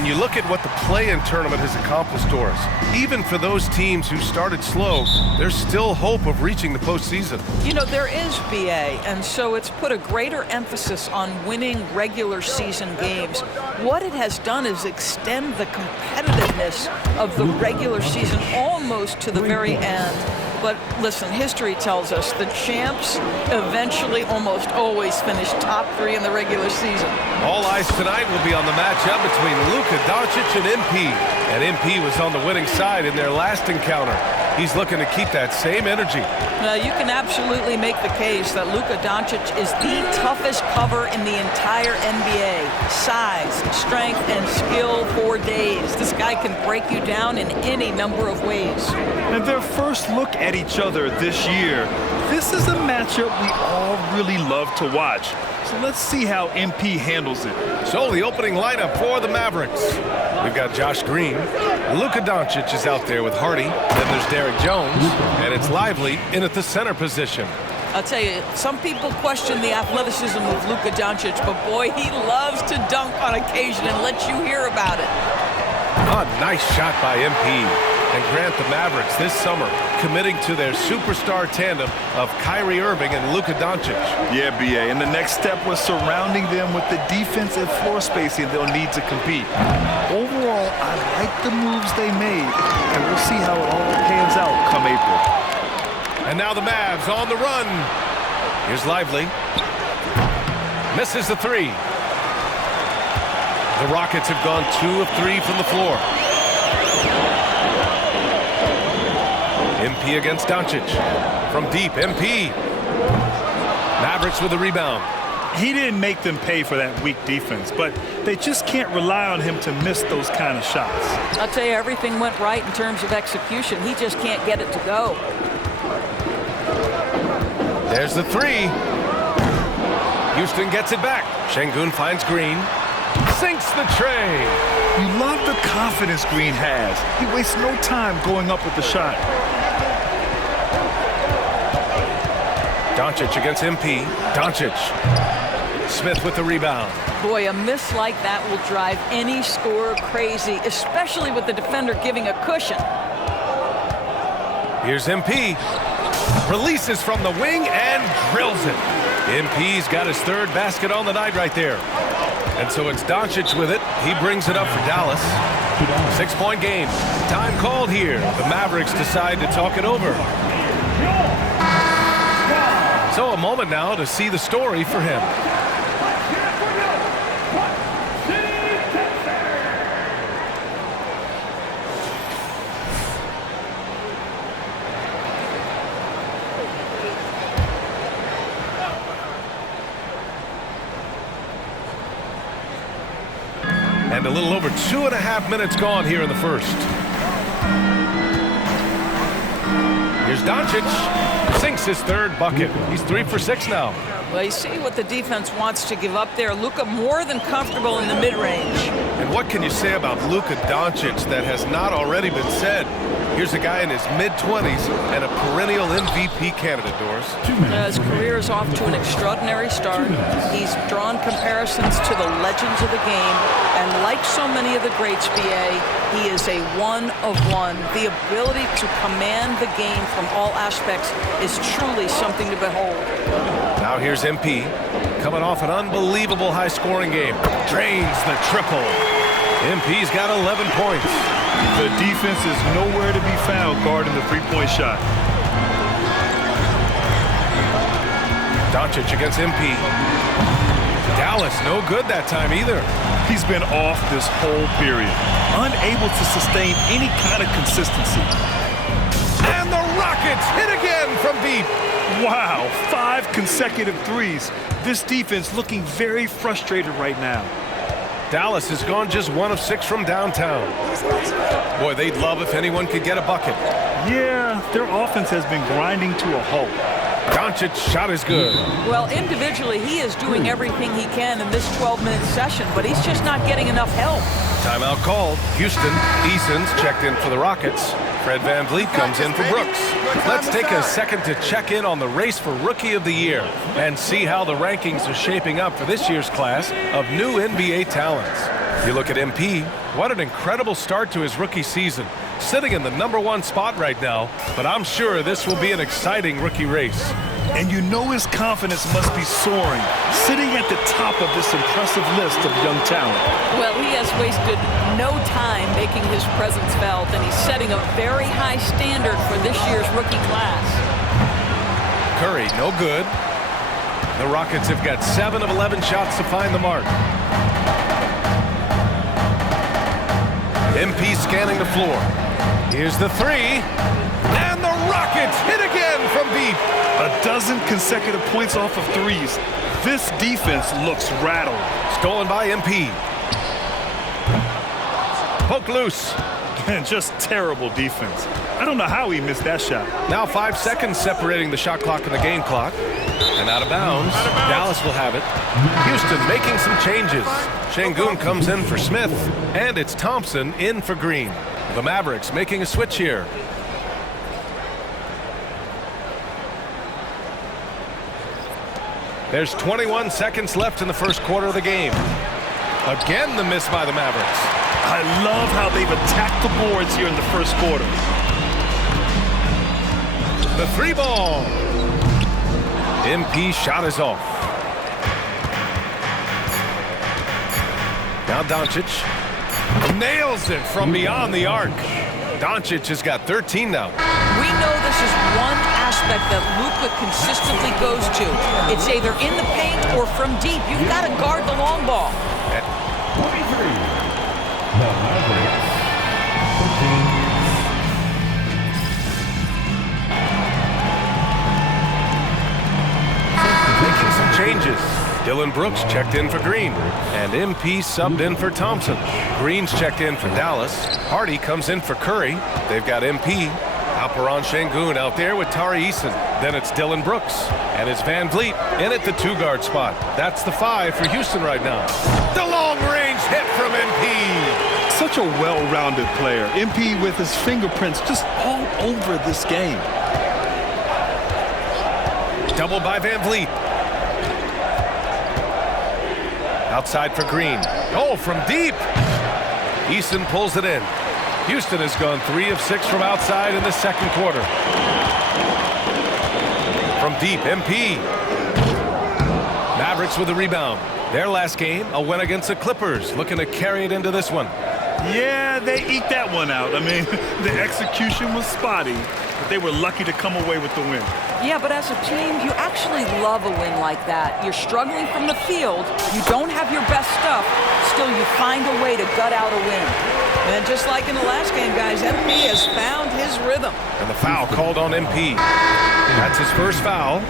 And you look at what the play-in tournament has accomplished, Doris. Even for those teams who started slow, there's still hope of reaching the postseason. You know, there is, BA, and so it's put a greater emphasis on winning regular season games. What it has done is extend the competitiveness of the regular season almost to the very end. But listen, history tells us the champs eventually almost always finish top 3 in the regular season. All eyes tonight will be on the matchup between Luka Doncic and MP. And MP was on the winning side in their last encounter. He's looking to keep that same energy. You can absolutely make the case that Luka Doncic is the toughest cover in the entire NBA. Size, strength, and skill for days. This guy can break you down in any number of ways. And their first look at each other this year, this is a matchup we all really love to watch. So let's see how MP handles it. So the opening lineup for the Mavericks. We've got Josh Green. Luka Doncic is out there with Hardy. Then there's Derrick Jones. And it's Lively in at the center position. I'll tell you, some people question the athleticism of Luka Doncic, but boy, he loves to dunk on occasion and let you hear about it. A nice shot by MP. And grant the Mavericks this summer committing to their superstar tandem of Kyrie Irving and Luka Doncic. Yeah, BA, and the next step was surrounding them with the defense and floor spacing they'll need to compete. Overall, I like the moves they made, and we'll see how it all pans out come April. And now the Mavs on the run. Here's Lively. Misses the 3. The Rockets have gone 2 of 3 from the floor. MP against Doncic. From deep, MP. Mavericks with the rebound. He didn't make them pay for that weak defense, but they just can't rely on him to miss those kind of shots. I'll tell you, everything went right in terms of execution. He just can't get it to go. There's the 3. Houston gets it back. Şengün finds Green. Sinks the tray. You love the confidence Green has. He wastes no time going up with the shot. Doncic against MP. Doncic. Smith with the rebound. Boy, a miss like that will drive any scorer crazy, especially with the defender giving a cushion. Here's MP. Releases from the wing and drills it. MP's got his 3rd basket on the night right there. And so it's Doncic with it. He brings it up for Dallas. 6-point game. Time called here. The Mavericks decide to talk it over. So a moment now to see the story for him. And a little over 2.5 minutes gone here in the first. Here's Doncic. Sinks his 3rd bucket. He's 3 for 6 now. Well, you see what the defense wants to give up there. Luka more than comfortable in the mid-range. And what can you say about Luka Doncic that has not already been said? Here's a guy in his mid-20s and a perennial MVP candidate, Doris. His career is off to an extraordinary start. He's drawn comparisons to the legends of the game. And like so many of the greats, BA, he is a one-of-one. The ability to command the game from all aspects is truly something to behold. Now here's MP, coming off an unbelievable high-scoring game. Drains the triple. MP's got 11 points. The defense is nowhere to be found guarding the 3-point shot. Doncic against MP. Dallas, no good that time either. He's been off this whole period, unable to sustain any kind of consistency. And the Rockets hit again from deep. Wow, 5 consecutive threes. This defense looking very frustrated right now. Dallas has gone just 1 of 6 from downtown. Boy, they'd love if anyone could get a bucket. Yeah, their offense has been grinding to a halt. Doncic's shot is good. Well, individually, he is doing everything he can in this 12-minute session, but he's just not getting enough help. Timeout called. Houston. Eason's checked in for the Rockets. Fred VanVleet comes in for Brooks. Let's take a second to check in on the race for Rookie of the Year and see how the rankings are shaping up for this year's class of new NBA talents. You look at MP, what an incredible start to his rookie season. Sitting in the #1 spot right now, but I'm sure this will be an exciting rookie race. And you know his confidence must be soaring, sitting at the top of this impressive list of young talent. Well, he has wasted no time making his presence felt, and he's setting a very high standard for this year's rookie class. Curry, no good. The Rockets have got 7 of 11 shots to find the mark. MP scanning the floor. Here's the three. And the Rockets hit again from deep. A dozen consecutive points off of threes. This defense looks rattled. Stolen by MP. Poke loose. And just terrible defense. I don't know how he missed that shot. Now 5 seconds separating the shot clock and the game clock. And out of bounds. Dallas will have it. Houston making some changes. Şengün comes in for Smith. And it's Thompson in for Green. The Mavericks making a switch here. There's 21 seconds left in the first quarter of the game. Again, the miss by the Mavericks. I love how they've attacked the boards here in the first quarter. The three ball. MP shot is off. Now Doncic nails it from beyond the arc. Doncic has got 13 now. We know this is one aspect that Luka consistently goes to. It's either in the paint or from deep. You've got to guard the long ball. 23. The Mavericks. 14. Making some changes. Dillon Brooks checked in for Green. And MP subbed in for Thompson. Green's checked in for Dallas. Hardy comes in for Curry. They've got MP. Alperen Şengün out there with Tari Eason. Then it's Dillon Brooks. And it's Van Vliet in at the 2-guard spot. That's the 5 for Houston right now. The long-range hit from MP. Such a well-rounded player. MP with his fingerprints just all over this game. Doubled by Van Vliet. Outside for Green. Oh, from deep. Eason pulls it in. Houston has gone 3 of 6 from outside in the second quarter. From deep, MP. Mavericks with the rebound. Their last game, a win against the Clippers. Looking to carry it into this one. Yeah, they eked that one out. I mean, the execution was spotty, but they were lucky to come away with the win. Yeah, but as a team, you actually love a win like that. You're struggling from the field. You don't have your best stuff. Still, you find a way to gut out a win. And just like in the last game, guys, MP has found his rhythm. And the foul called on MP. That's his first foul.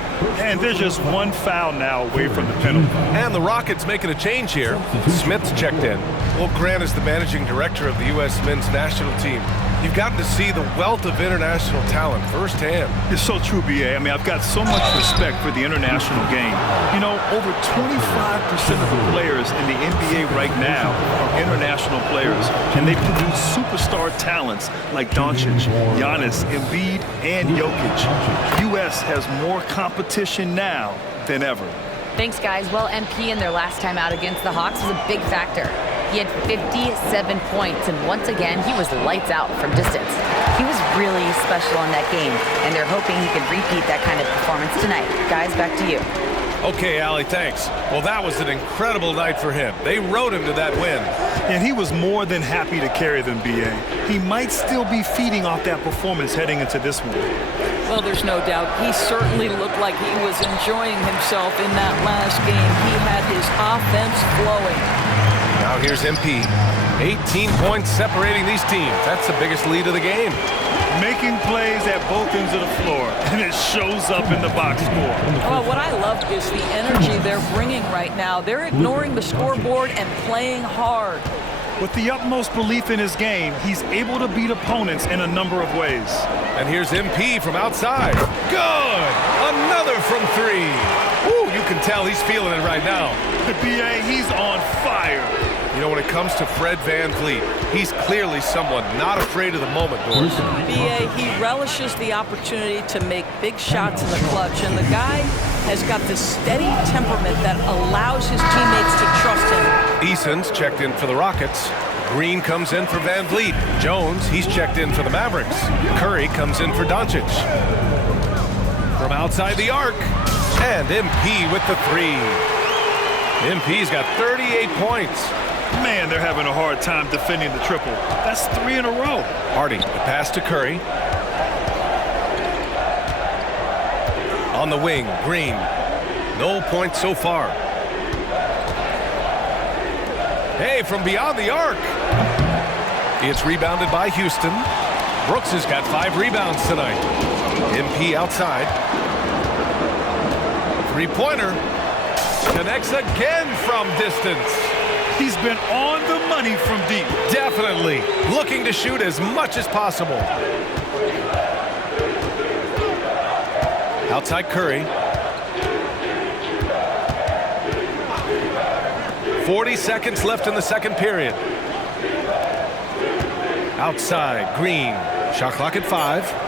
And there's just one foul now away from the penalty. And the Rockets making a change here. Smith's checked in. Well, Grant is the managing director of the U.S. men's national team. You've gotten to see the wealth of international talent firsthand. It's so true, B.A. I mean, I've got so much respect for the international game. You know, over 25% of the players in the NBA right now are international players, and they produce superstar talents like Doncic, Giannis, Embiid, and Jokic. U.S. has more competition now than ever. Thanks, guys. Well, MP in their last time out against the Hawks was a big factor. He had 57 points, and once again, he was lights out from distance. He was really special in that game, and they're hoping he can repeat that kind of performance tonight. Guys, back to you. Okay, Allie, thanks. Well, that was an incredible night for him. They rode him to that win. And he was more than happy to carry them, B.A. He might still be feeding off that performance heading into this one. Well, there's no doubt. He certainly looked like he was enjoying himself in that last game. He had his offense flowing. Now here's MP. 18 points separating these teams. That's the biggest lead of the game. Making plays at both ends of the floor, and it shows up in the box score. Well, what I love is the energy they're bringing right now. They're ignoring the scoreboard and playing hard. With the utmost belief in his game, he's able to beat opponents in a number of ways. And here's MP from outside. Good! Another from 3. Woo, you can tell he's feeling it right now. The BA, he's on fire. You know, when it comes to Fred VanVleet, he's clearly someone not afraid of the moment, Doris. B.A., he relishes the opportunity to make big shots in the clutch, and the guy has got this steady temperament that allows his teammates to trust him. Eason's checked in for the Rockets. Green comes in for VanVleet. Jones, he's checked in for the Mavericks. Curry comes in for Doncic. From outside the arc, and MP with the three. MP's got 38 points. Man, they're having a hard time defending the triple. That's 3 in a row. Hardy, the pass to Curry. On the wing, Green. No points so far. Hey, from beyond the arc. It's rebounded by Houston. Brooks has got 5 rebounds tonight. MP outside. Three-pointer. Connects again from distance. He's been on the money from deep. Definitely. Looking to shoot as much as possible. Outside Curry. 40 seconds left in the second period. Outside, Green. Shot clock at 5.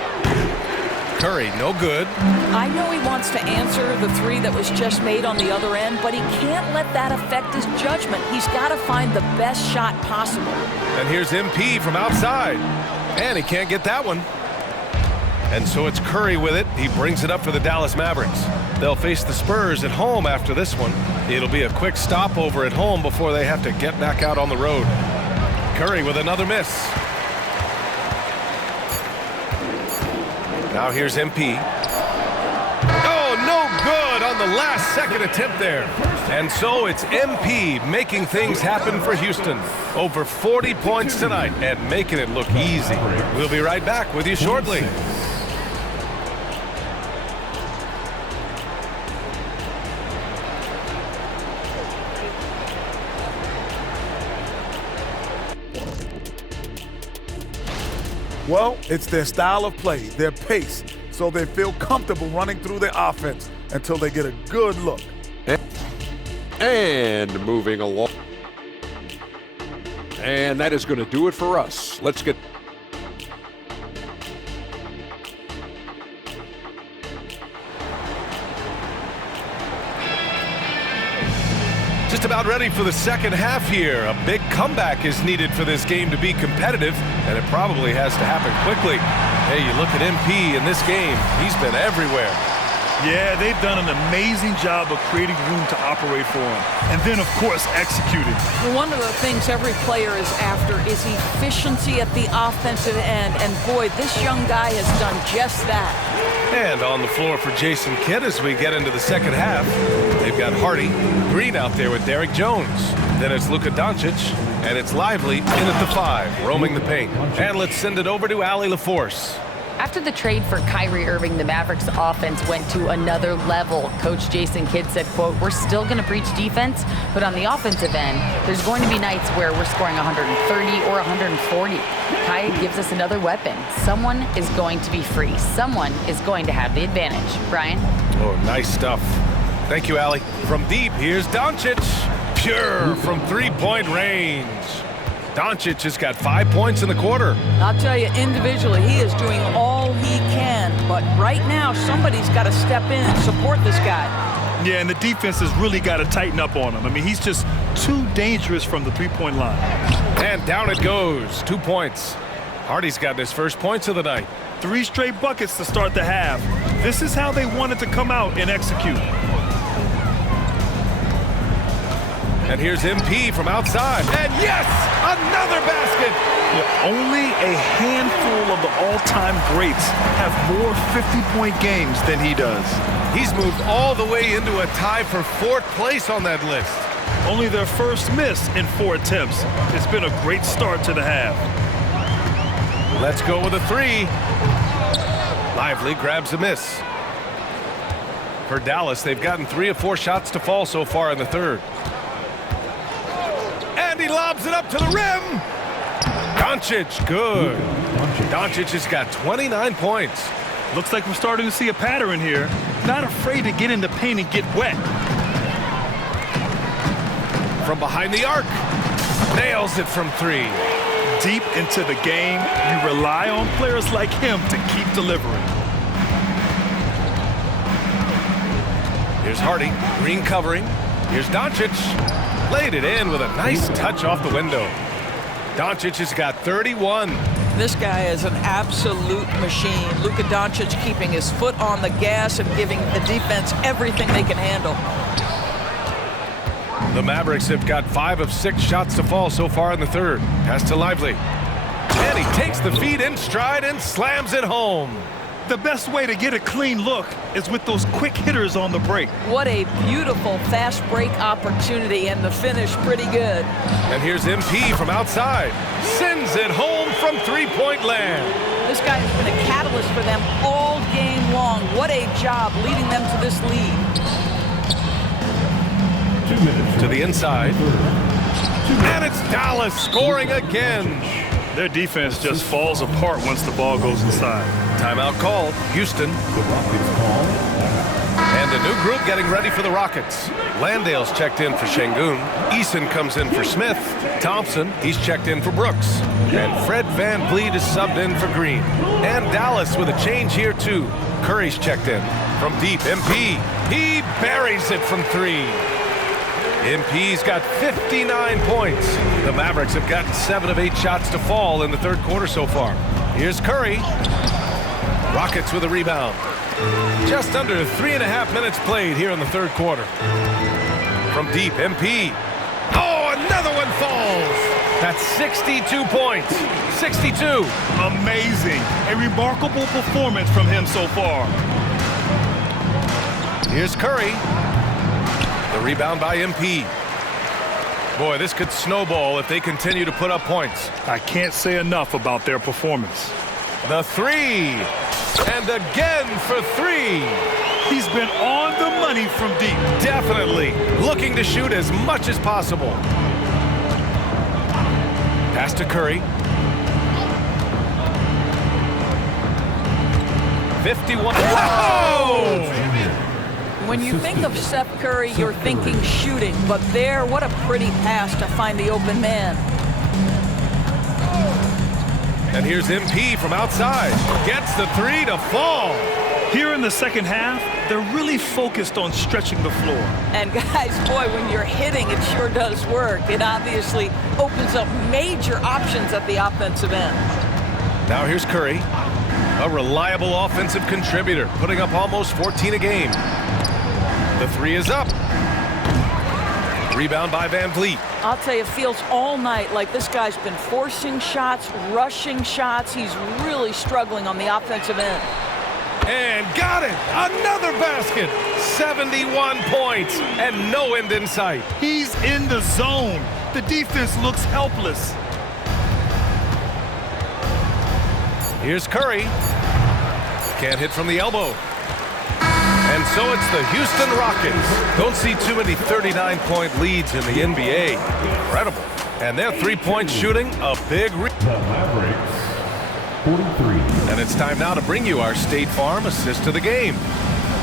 Curry, no good. I know he wants to answer the three that was just made on the other end, but he can't let that affect his judgment. He's got to find the best shot possible. And here's MP from outside. And he can't get that one. And so it's Curry with it. He brings it up for the Dallas Mavericks. They'll face the Spurs at home after this one. It'll be a quick stopover at home before they have to get back out on the road. Curry with another miss. Now here's MP. Oh, no good on the last second attempt there. And so it's MP making things happen for Houston. Over 40 points tonight and making it look easy. We'll be right back with you shortly. Well, it's their style of play, their pace, so they feel comfortable running through their offense until they get a good look. And moving along. And that is going to do it for us. Let's get... Just about ready for the second half here. A big comeback is needed for this game to be competitive, and it probably has to happen quickly. Hey, you look at MP in this game. He's been everywhere. Yeah, they've done an amazing job of creating room to operate for him. And then, of course, executing. Well, one of the things every player is after is efficiency at the offensive end. And boy, this young guy has done just that. And on the floor for Jason Kidd as we get into the second half. They've got Hardy, Green out there with Derek Jones. Then it's Luka Doncic, and it's Lively in at the 5, roaming the paint. And let's send it over to Allie LaForce. After the trade for Kyrie Irving, the Mavericks offense went to another level. Coach Jason Kidd said, quote, "We're still going to preach defense, but on the offensive end, there's going to be nights where we're scoring 130 or 140. Kai gives us another weapon. Someone is going to be free. Someone is going to have the advantage." Brian? Oh, nice stuff. Thank you, Allie. From deep, here's Doncic. Pure from three-point range. Doncic has got 5 points in the quarter. I'll tell you, individually, he is doing all he can. But right now, somebody's got to step in and support this guy. Yeah, and the defense has really got to tighten up on him. I mean, he's just too dangerous from the three-point line. And down it goes. 2 points. Hardy's got his first points of the night. 3 straight buckets to start the half. This is how they wanted to come out and execute. And here's MP from outside. And yes, another basket. Yeah, only a handful of the all-time greats have more 50-point games than he does. He's moved all the way into a tie for 4th place on that list. Only their first miss in 4 attempts. It's been a great start to the half. Let's go with a 3. Lively grabs a miss. For Dallas, they've gotten 3 of 4 shots to fall so far in the third. And he lobs it up to the rim. Doncic, good. Doncic has got 29 points. Looks like we're starting to see a pattern here. Not afraid to get in the paint and get wet. From behind the arc. nails it from three. Deep into the game, you rely on players like him to keep delivering. Here's Hardy, Green covering. Here's Doncic. Laid it in with a nice touch off the window. Doncic has got 31. This guy is an absolute machine. Luka Doncic keeping his foot on the gas and giving the defense everything they can handle. The Mavericks have got 5 of 6 shots to fall so far in the third. Pass to Lively. And he takes the feed in stride and slams it home. The best way to get a clean look is with those quick hitters on the break. What a beautiful fast break opportunity, and the finish pretty good. And here's MP from outside. Sends it home from three-point land. This guy has been a catalyst for them all game long. What a job leading them to this lead. 2 minutes. To the inside. And it's Dallas scoring again. Their defense just falls apart once the ball goes inside. Timeout called. Houston. The Rockets call. And a new group getting ready for the Rockets. Landale's checked in for Şengün. Eason comes in for Smith. Thompson, he's checked in for Brooks. And Fred VanVleet is subbed in for Green. And Dallas with a change here too. Curry's checked in. From deep, MP. He buries it from three. MP's got 59 points. The Mavericks have gotten 7 of 8 shots to fall in the third quarter so far. Here's Curry. Rockets with a rebound. Just under 3.5 minutes played here in the third quarter. From deep, MP. Oh, another one falls. That's 62 points. 62. Amazing. A remarkable performance from him so far. Here's Curry. The rebound by MP. Boy, this could snowball if they continue to put up points. I can't say enough about their performance. The three. And again for three. He's been on the money from deep. Definitely. Looking to shoot as much as possible. Pass to Curry. 51. Whoa! When you think of Seth Curry, you're thinking shooting, but there, what a pretty pass to find the open man. And here's MP from outside. Gets the three to fall. Here in the second half, they're really focused on stretching the floor. And guys, boy, when you're hitting, it sure does work. It obviously opens up major options at the offensive end. Now here's Curry, a reliable offensive contributor, putting up almost 14 a game. The three is up. Rebound by VanVleet. I'll tell you, it feels all night like this guy's been forcing shots, rushing shots. He's really struggling on the offensive end. And got it! Another basket! 71 points and no end in sight. He's in the zone. The defense looks helpless. Here's Curry. Can't hit from the elbow. And so it's the Houston Rockets. Don't see too many 39-point leads in the NBA. Incredible. And their three-point shooting, a big The Mavericks, 43. And it's time now to bring you our State Farm assist to the game.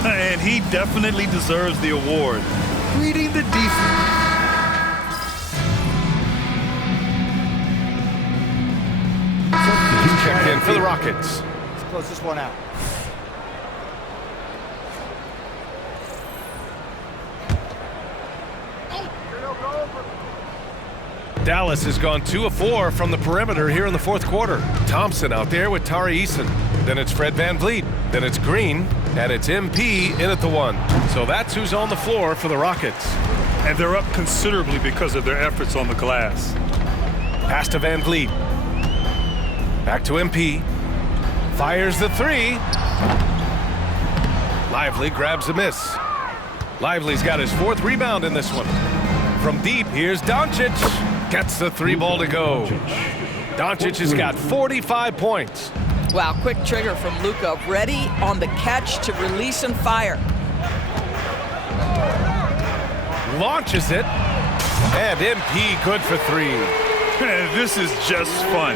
And he definitely deserves the award. Reading the defense. Checked in for the Rockets. Let's close this one out. Dallas has gone 2 of 4 from the perimeter here in the fourth quarter. Thompson out there with Tari Eason. Then it's Fred VanVleet. Then it's Green. And it's MP in at the one. So that's who's on the floor for the Rockets. And they're up considerably because of their efforts on the glass. Pass to VanVleet. Back to MP. Fires the three. Lively grabs a miss. Lively's got his 4th rebound in this one. From deep, here's Doncic. Gets the 3 ball to go. Doncic has got 45 points. Wow, quick trigger from Luka. Ready on the catch to release and fire. Launches it. And MP good for 3. This is just fun.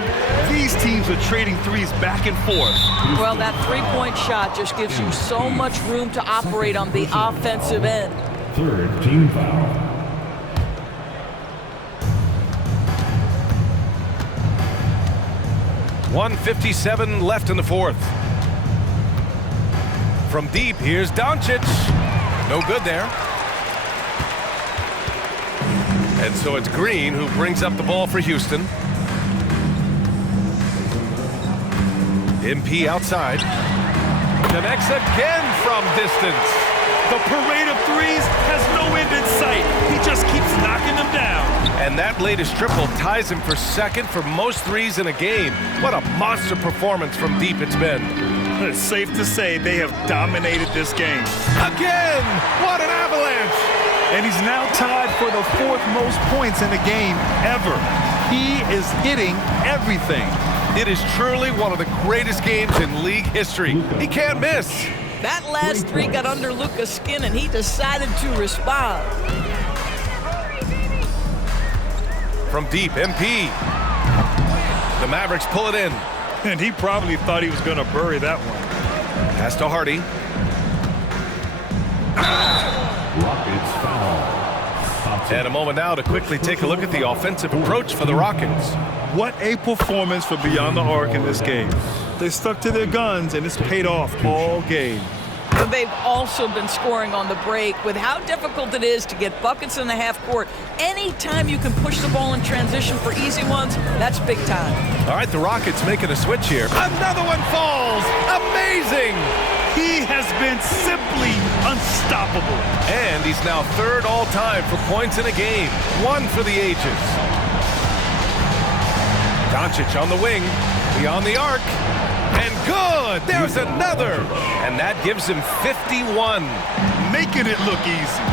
These teams are trading threes back and forth. Well, that three-point shot just gives you so much room to operate on the offensive end. 3rd team foul. 1:57 left in the fourth. From deep, here's Doncic. No good there. And so it's Green who brings up the ball for Houston. MP outside. Connects again from distance. The parade of threes has no end in sight. He just keeps knocking them down. And that latest triple ties him for second for most threes in a game. What a monster performance from deep it's been. It's safe to say they have dominated this game. Again! What an avalanche! And he's now tied for the fourth most points in a game ever. He is hitting everything. It is truly one of the greatest games in league history. He can't miss. That last three got under Luka's skin, and he decided to respond. From deep, MP. The Mavericks pull it in. And he probably thought he was going to bury that one. Pass to Hardy. Rockets foul. And a moment now to quickly take a look at the offensive approach for the Rockets. What a performance for Beyond the Arc in this game. They stuck to their guns, and it's paid off all game. But they've also been scoring on the break. With how difficult it is to get buckets in the half court, anytime you can push the ball in transition for easy ones, that's big time. All right, the Rockets making a switch here. Another one falls. Amazing. He has been simply unstoppable. And he's now third all-time for points in a game. One for the ages. Doncic on the wing, beyond the arc. And good! There's another! And that gives him 51. Making it look easy.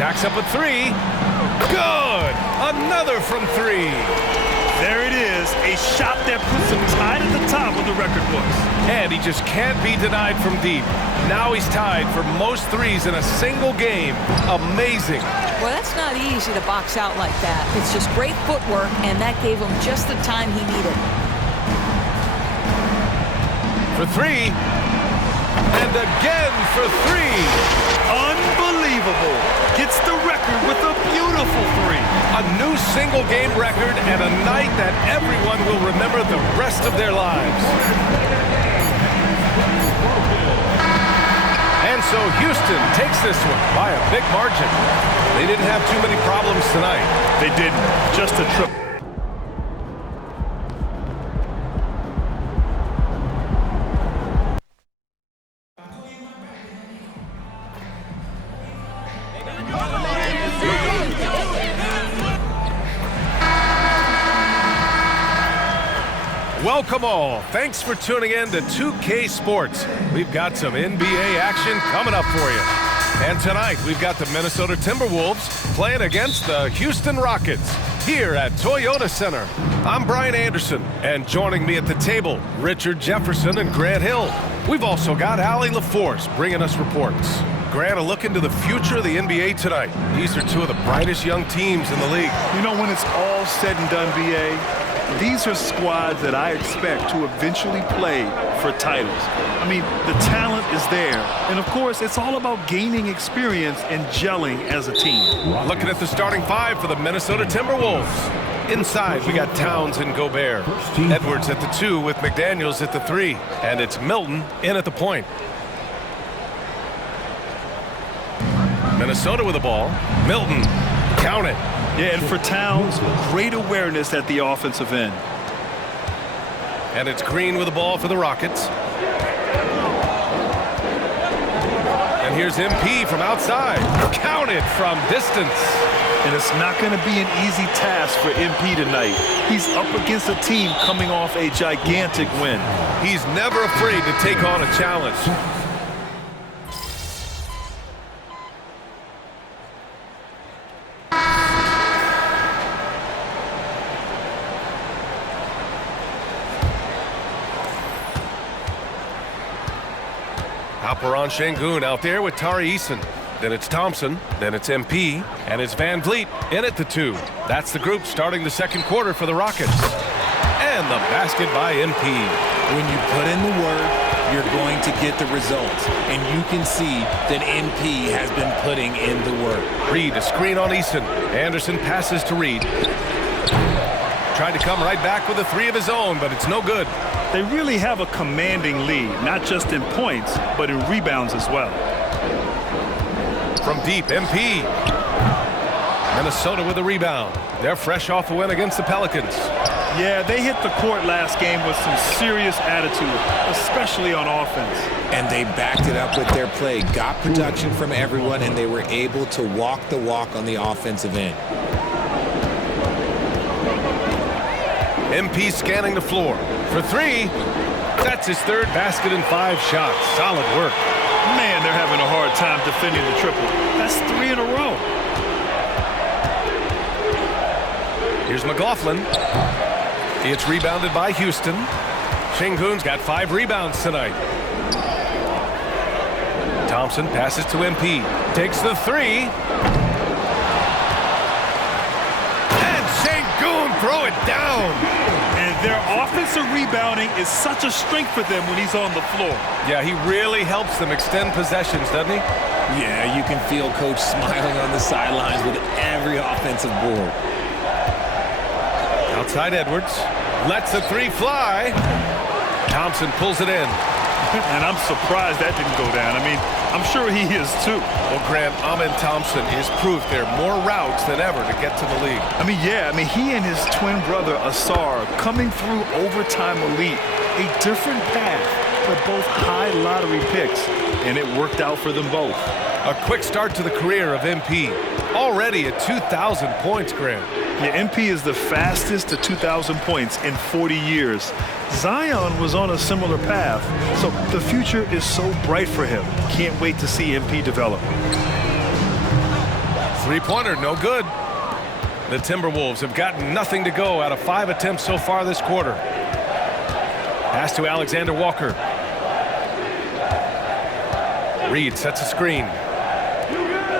Jacks up a three. Good! Another from three. There it is, a shot that puts him tied at the top of the record books. And he just can't be denied from deep. Now he's tied for most threes in a single game. Amazing. Well, that's not easy to box out like that. It's just great footwork, and that gave him just the time he needed. For three. And again for three. Unbelievable. Gets the record with a beautiful three. A new single game record and a night that everyone will remember the rest of their lives. And so Houston takes this one by a big margin. They didn't have too many problems tonight. They didn't. Just a triple. Welcome all. Thanks for tuning in to 2K Sports. We've got some NBA action coming up for you. And tonight, we've got the Minnesota Timberwolves playing against the Houston Rockets here at Toyota Center. I'm Brian Anderson, and joining me at the table, Richard Jefferson and Grant Hill. We've also got Allie LaForce bringing us reports. Grant, a look into the future of the NBA tonight. These are two of the brightest young teams in the league. You know, when it's all said and done, BA, these are squads that I expect to eventually play for titles. I mean, the talent is there. And, of course, it's all about gaining experience and gelling as a team. Looking at the starting five for the Minnesota Timberwolves. Inside, we got Towns and Gobert. Edwards at the 2 with McDaniels at the 3. And it's Milton in at the point. Minnesota with the ball. Milton, count it. Yeah, and for Towns, great awareness at the offensive end. And it's Green with the ball for the Rockets. And here's MP from outside. Counted from distance. And it's not going to be an easy task for MP tonight. He's up against a team coming off a gigantic win. He's never afraid to take on a challenge. Alperon Şengün out there with Tari Eason. Then it's Thompson, then it's MP, and it's Van Vliet in at the 2. That's the group starting the second quarter for the Rockets. And the basket by MP. When you put in the work, you're going to get the results. And you can see that MP has been putting in the work. Reed, a screen on Eason. Anderson passes to Reed. tried to come right back with a three of his own, but it's no good. They really have a commanding lead, not just in points, but in rebounds as well. From deep, MP. Minnesota with a rebound. They're fresh off a win against the Pelicans. Yeah, they hit the court last game with some serious attitude, especially on offense. And they backed it up with their play, got production from everyone, and they were able to walk the walk on the offensive end. MP scanning the floor. For three, that's his third basket in 5 shots. Solid work. Man, they're having a hard time defending the triple. That's 3 in a row. Here's McLaughlin. It's rebounded by Houston. Şengün's got 5 rebounds tonight. Thompson passes to MP. Takes the three. And Şengün throw it down. And their offensive rebounding is such a strength for them when he's on the floor. Yeah, he really helps them extend possessions, doesn't he? Yeah, you can feel Coach smiling on the sidelines with every offensive board. Outside Edwards. Lets the three fly. Thompson pulls it in. And I'm surprised that didn't go down. I mean, I'm sure he is too. Well, Grant, Amin Thompson is proof there are more routes than ever to get to the league. He and his twin brother Asar coming through overtime elite. A different path, but both high lottery picks, and it worked out for them both. A quick start to the career of MP. Already at 2,000 points, Grant. Yeah, MP is the fastest to 2,000 points in 40 years. Zion was on a similar path, so the future is so bright for him. Can't wait to see MP develop. Three-pointer, no good. The Timberwolves have gotten nothing to go out of 5 attempts so far this quarter. Pass to Alexander Walker. Reed sets a screen.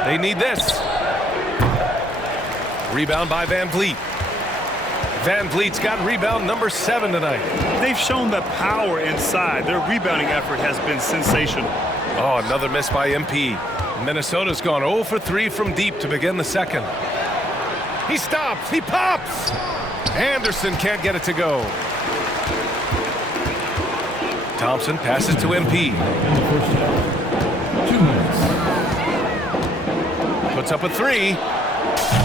They need this. Rebound by Van Vliet. Van Vliet's got rebound number 7 tonight. They've shown the power inside. Their rebounding effort has been sensational. Oh, another miss by MP. Minnesota's gone 0 for 3 from deep to begin the second. He stops. He pops. Anderson can't get it to go. Thompson passes to MP. 2 minutes. Puts up a three.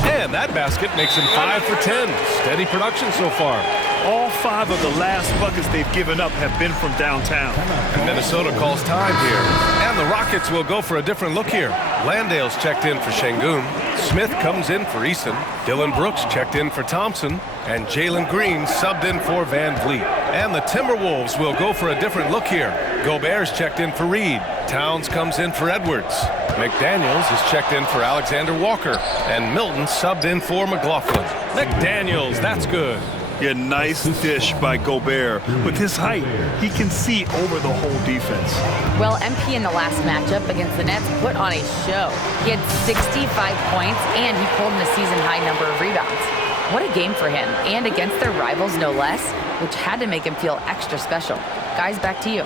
And that basket makes him 5 for 10. Steady production so far. All 5 of the last buckets they've given up have been from downtown. And Minnesota calls time here. And the Rockets will go for a different look here. Landale's checked in for Şengün. Smith comes in for Eason. Dylan Brooks checked in for Thompson. And Jalen Green subbed in for Van Vliet. And the Timberwolves will go for a different look here. Gobert's checked in for Reed. Towns comes in for Edwards. McDaniels is checked in for Alexander Walker. And Milton subbed in for McLaughlin. McDaniels, that's good. Yeah, nice dish by Gobert. With his height, he can see over the whole defense. Well, MP in the last matchup against the Nets put on a show. He had 65 points, and he pulled in a season-high number of rebounds. What a game for him, and against their rivals, no less, which had to make him feel extra special. Guys, back to you.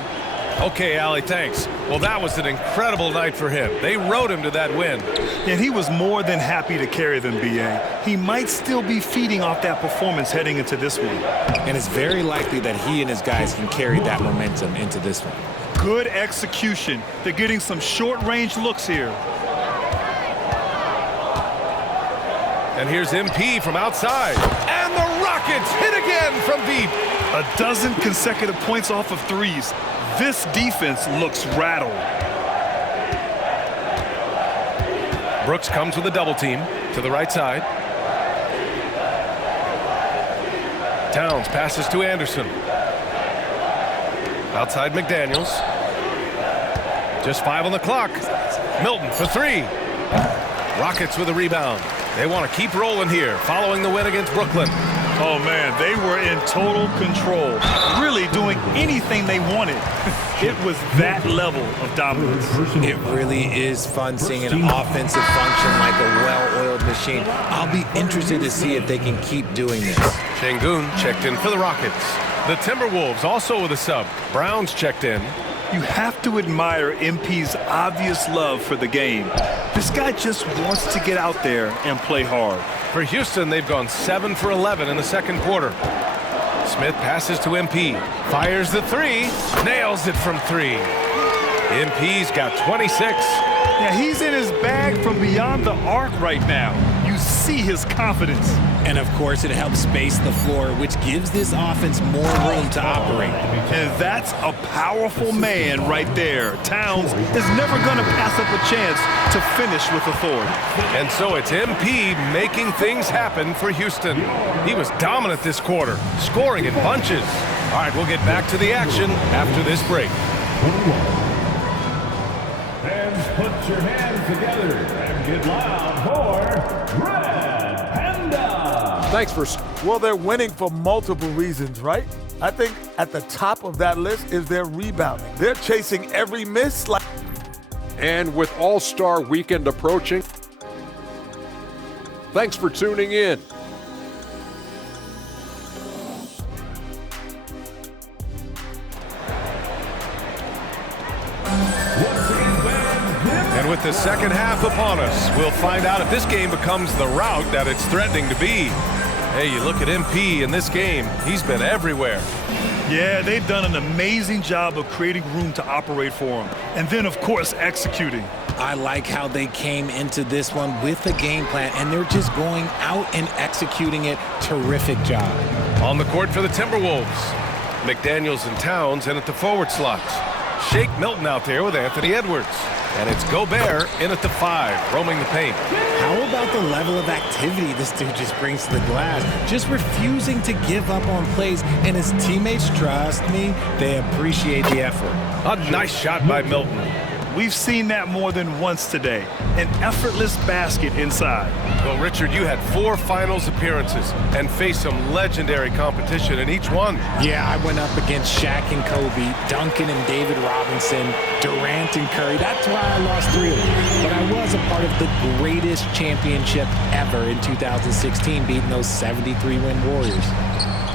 Okay, Allie, thanks. Well, that was an incredible night for him. They rode him to that win. And he was more than happy to carry them, B.A. He might still be feeding off that performance heading into this one. And it's very likely that he and his guys can carry that momentum into this one. Good execution. They're getting some short-range looks here. And here's MP from outside. And the Rockets hit again from deep. A dozen consecutive points off of threes. This defense looks rattled. Brooks comes with a double team to the right side. Towns passes to Anderson. Outside McDaniels. Just 5 on the clock. Milton for 3. Rockets with a rebound. They want to keep rolling here following the win against Brooklyn. Oh, man, they were in total control, really doing anything they wanted. It was that level of dominance. It really is fun seeing an offensive function like a well-oiled machine. I'll be interested to see if they can keep doing this. Şengün checked in for the Rockets. The Timberwolves also with a sub. Brown's checked in. You have to admire MP's obvious love for the game. This guy just wants to get out there and play hard. For Houston, they've gone 7 for 11 in the second quarter. Smith passes to MP. Fires the three. Nails it from 3. MP's got 26. Yeah, he's in his bag from beyond the arc right now. You see his confidence. And of course, it helps space the floor, which gives this offense more room to operate. And that's a powerful man right there. Towns is never going to pass up a chance to finish with authority. And so it's MP making things happen for Houston. He was dominant this quarter, scoring in bunches. All right, we'll get back to the action after this break. Fans, put your hands together and get loud for Red Panda. Thanks for... Well, they're winning for multiple reasons, right? I think at the top of that list is their rebounding. They're chasing every miss like... And with All-Star Weekend approaching, thanks for tuning in. And with the second half upon us, we'll find out if this game becomes the rout that it's threatening to be. Hey, you look at MP in this game, he's been everywhere. Yeah, they've done an amazing job of creating room to operate for him. And then, of course, executing. I like how they came into this one with a game plan, and they're just going out and executing it. Terrific job. On the court for the Timberwolves, McDaniels and Towns in at the forward slots. Shake Milton out there with Anthony Edwards. And it's Gobert in at the 5, roaming the paint. How about the level of activity this dude just brings to the glass? Just refusing to give up on plays, and his teammates, trust me, they appreciate the effort. A nice shot by Milton. We've seen that more than once today. An effortless basket inside. Well, Richard, you had 4 finals appearances and faced some legendary competition in each one. Yeah, I went up against Shaq and Kobe, Duncan and David Robinson, Durant and Curry. That's why I lost 3 of them. But I was a part of the greatest championship ever in 2016, beating those 73-win Warriors.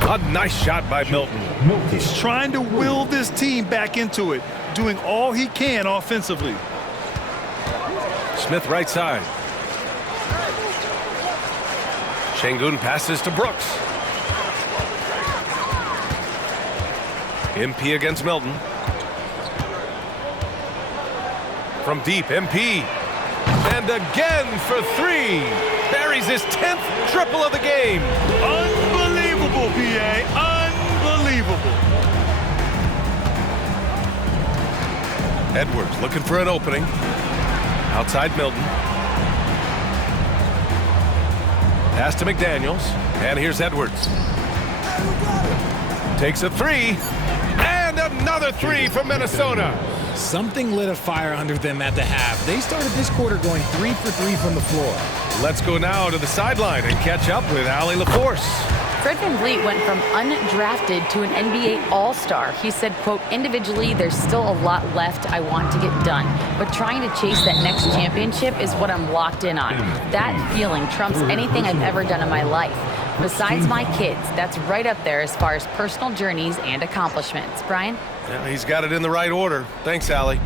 A nice shot by Milton. He's trying to will this team back into it, doing all he can offensively. Smith right side. Şengün passes to Brooks. MP against Milton. From deep, MP. And again for 3. Buries his 10th triple of the game. Unbelievable, PA. Unbelievable. Edwards looking for an opening. Outside Milton. Pass to McDaniels. And here's Edwards. Takes a 3. And another 3 from Minnesota. Something lit a fire under them at the half. They started this quarter going 3 for 3 from the floor. Let's go now to the sideline and catch up with Allie LaForce. Fred VanVleet went from undrafted to an NBA All-Star. He said, quote, individually, there's still a lot left I want to get done, but trying to chase that next championship is what I'm locked in on. That feeling trumps anything I've ever done in my life. Besides my kids, that's right up there as far as personal journeys and accomplishments. Brian? Yeah, he's got it in the right order. Thanks, Allie.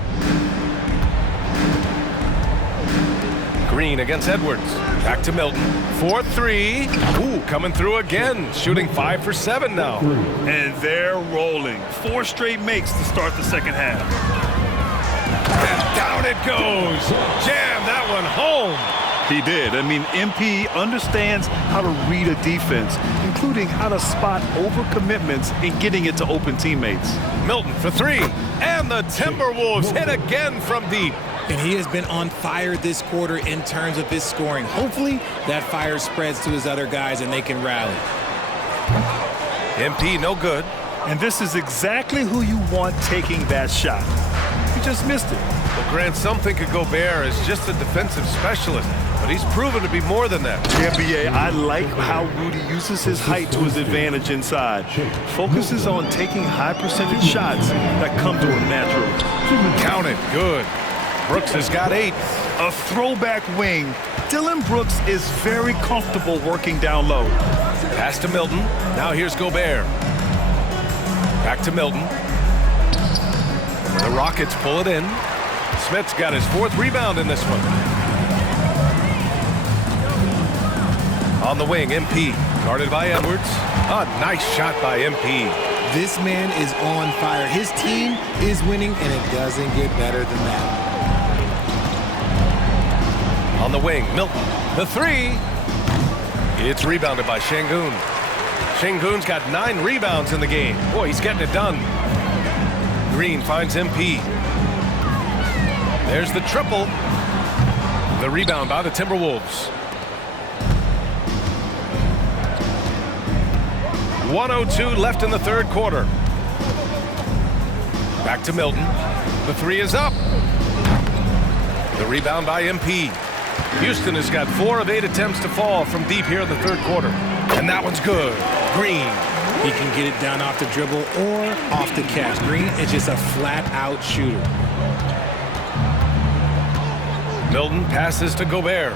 Green against Edwards. Back to Milton. 4-3. Ooh, coming through again. Shooting 5 for 7 now. And they're rolling. 4 straight makes to start the second half. And down it goes. Jam that one home. He did. I mean, MP understands how to read a defense, including how to spot overcommitments and getting it to open teammates. Milton for 3. And the Timberwolves hit again from deep. And he has been on fire this quarter in terms of his scoring. Hopefully, that fire spreads to his other guys and they can rally. MP no good. And this is exactly who you want taking that shot. He just missed it. Well, Grant, some think of Gobert as just a defensive specialist, but he's proven to be more than that. The NBA, I like how Rudy uses his height to his advantage inside. Focuses on taking high percentage shots that come to him naturally. Count it. Good. Brooks has got 8. A throwback wing. Dylan Brooks is very comfortable working down low. Pass to Milton. Now here's Gobert. Back to Milton. The Rockets pull it in. Smith's got his 4th rebound in this one. On the wing, MP. Guarded by Edwards. A nice shot by MP. This man is on fire. His team is winning, and it doesn't get better than that. On the wing, Milton. The 3. It's rebounded by Şengün. Şengün's got 9 rebounds in the game. Boy, he's getting it done. Green finds MP. There's the triple. The rebound by the Timberwolves. 1:02 left in the 3rd quarter. Back to Milton. The 3 is up. The rebound by MP. Houston has got 4 of 8 attempts to fall from deep here in the 3rd quarter. And that one's good. Green. He can get it done off the dribble or off the catch. Green is just a flat-out shooter. Milton passes to Gobert.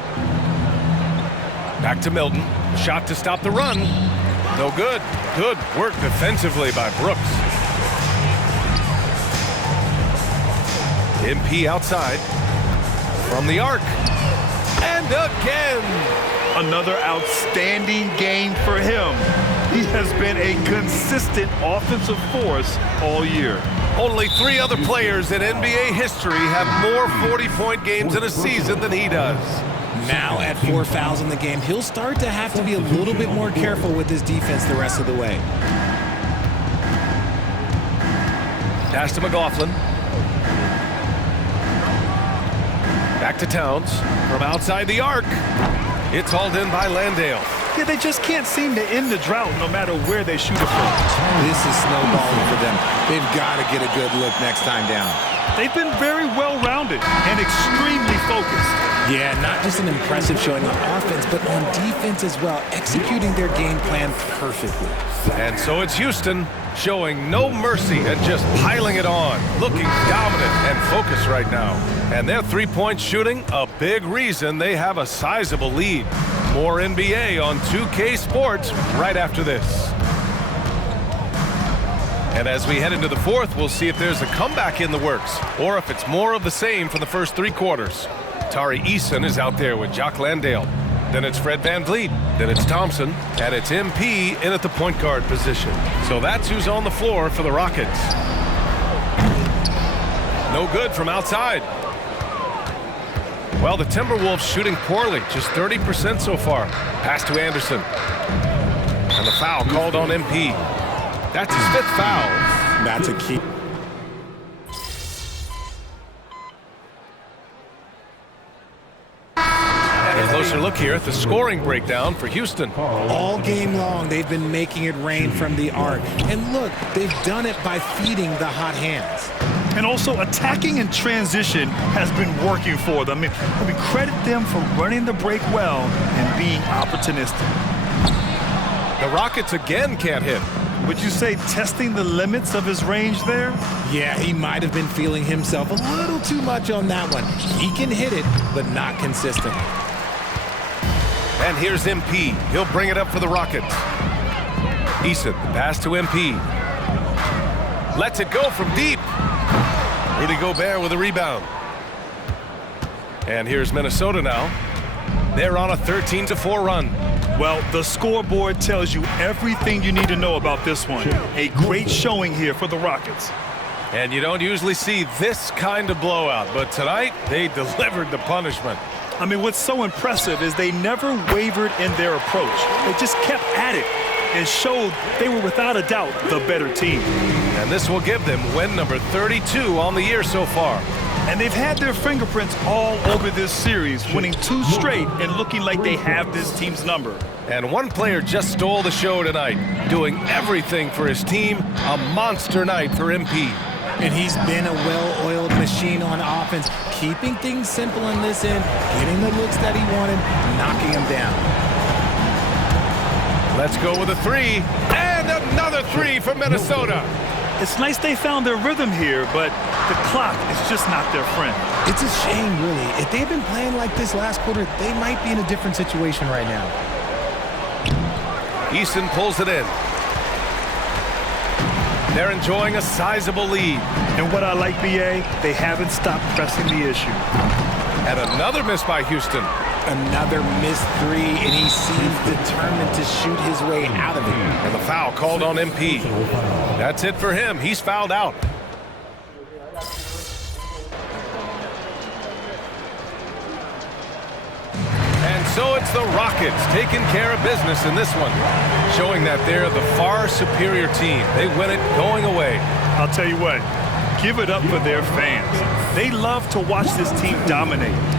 Back to Milton. Shot to stop the run. No good. Good work defensively by Brooks. MP outside. From the arc. And again. Another outstanding game for him. He has been a consistent offensive force all year. Only 3 other players in NBA history have more 40-point games in a season than he does. Now at 4 fouls in the game, he'll start to have to be a little bit more careful with his defense the rest of the way. Pass to McLaughlin. Back to Towns. From outside the arc. It's hauled in by Landale. Yeah, they just can't seem to end the drought no matter where they shoot it from. This is snowballing for them. They've got to get a good look next time down. They've been very well-rounded and extremely focused. Yeah, not just an impressive showing on offense, but on defense as well, executing their game plan perfectly. And so it's Houston showing no mercy and just piling it on, looking dominant and focused right now. And their 3-point shooting, a big reason they have a sizable lead. More NBA on 2K Sports right after this. And as we head into the 4th, we'll see if there's a comeback in the works or if it's more of the same from the first 3 quarters. Tari Eason is out there with Jock Landale. Then it's Fred VanVleet. Then it's Thompson. And it's MP in at the point guard position. So that's who's on the floor for the Rockets. No good from outside. Well, the Timberwolves shooting poorly, just 30% so far. Pass to Anderson. And the foul called on MP. That's his 5th foul. That's a key. A closer look here at the scoring breakdown for Houston. All game long, they've been making it rain from the arc. And look, they've done it by feeding the hot hands. And also attacking in transition has been working for them. I mean, credit them for running the break well and being opportunistic. The Rockets again can't hit. Would you say testing the limits of his range there? Yeah, he might have been feeling himself a little too much on that one. He can hit it, but not consistently. And here's MP. He'll bring it up for the Rockets. Eason, the pass to MP. Lets it go from deep. Rudy Gobert with a rebound. And here's Minnesota now. They're on a 13-4 run. Well, the scoreboard tells you everything you need to know about this one. A great showing here for the Rockets. And you don't usually see this kind of blowout, but tonight they delivered the punishment. I mean, what's so impressive is they never wavered in their approach. They just kept at it and showed they were without a doubt the better team. And this will give them win number 32 on the year so far. And they've had their fingerprints all over this series, winning 2 straight and looking like they have this team's number. And one player just stole the show tonight, doing everything for his team. A monster night for MP. And he's been a well-oiled machine on offense, keeping things simple in this end, getting the looks that he wanted, knocking them down. Let's go with a 3, and another 3 from Minnesota. It's nice they found their rhythm here, but the clock is just not their friend. It's a shame, really. If they'd been playing like this last quarter, they might be in a different situation right now. Eason pulls it in. They're enjoying a sizable lead. And what I like, BA, they haven't stopped pressing the issue. And another miss by Houston. Another missed three, and he seems determined to shoot his way out of it. And the foul called on MP. That's it for him. He's fouled out. And so it's the Rockets taking care of business in this one, showing that they're the far superior team. They win it going away. I'll tell you what, give it up for their fans. They love to watch this team dominate.